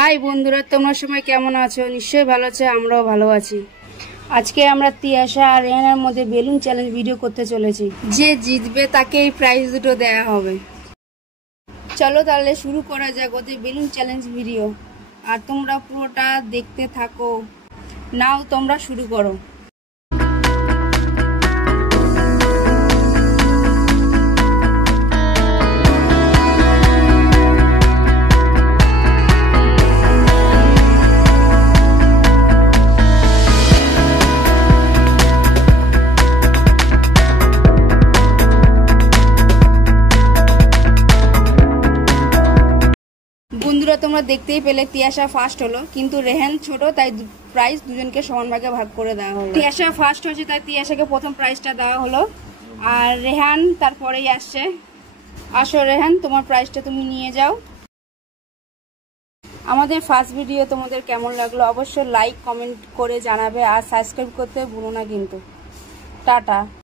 High বন্ধুরা, তোমরা সবাই কেমন আছো? নিশ্চয়ই ভালো আছো, আমরাও ভালো আছি। আজকে আমরা তিয়াশা আর রেহানার মধ্যে বেলুন চ্যালেঞ্জ ভিডিও করতে চলেছি। যে জিতবে তাকে এই প্রাইজ দুটো দেয়া হবে। চলো তাহলে শুরু করা যাক ওদের বেলুন চ্যালেঞ্জ ভিডিও। আর তোমরা পুরোটা দেখতে থাকো। নাও তোমরা শুরু করো। বন্ধুরা, তোমরা দেখতেই পেলে তিয়াশা ফার্স্ট হলো, কিন্তু রেহান ছোট, তাই প্রাইজ দুজনকে সমান ভাগে ভাগ করে দেওয়া হলো। তিয়াশা ফার্স্ট হয়েছে, তাই তিয়াশাকে প্রথম প্রাইজটা দেওয়া হলো, আর রেহান তারপরেই আসছে। আসো রেহান, তোমার প্রাইজটা তুমি নিয়ে যাও। আমাদের ফার্স্ট ভিডিও তোমাদের কেমন লাগলো অবশ্যই লাইক কমেন্ট করে জানাবে, আর সাবস্ক্রাইব করতে ভুলো না কিন্তু। টাটা।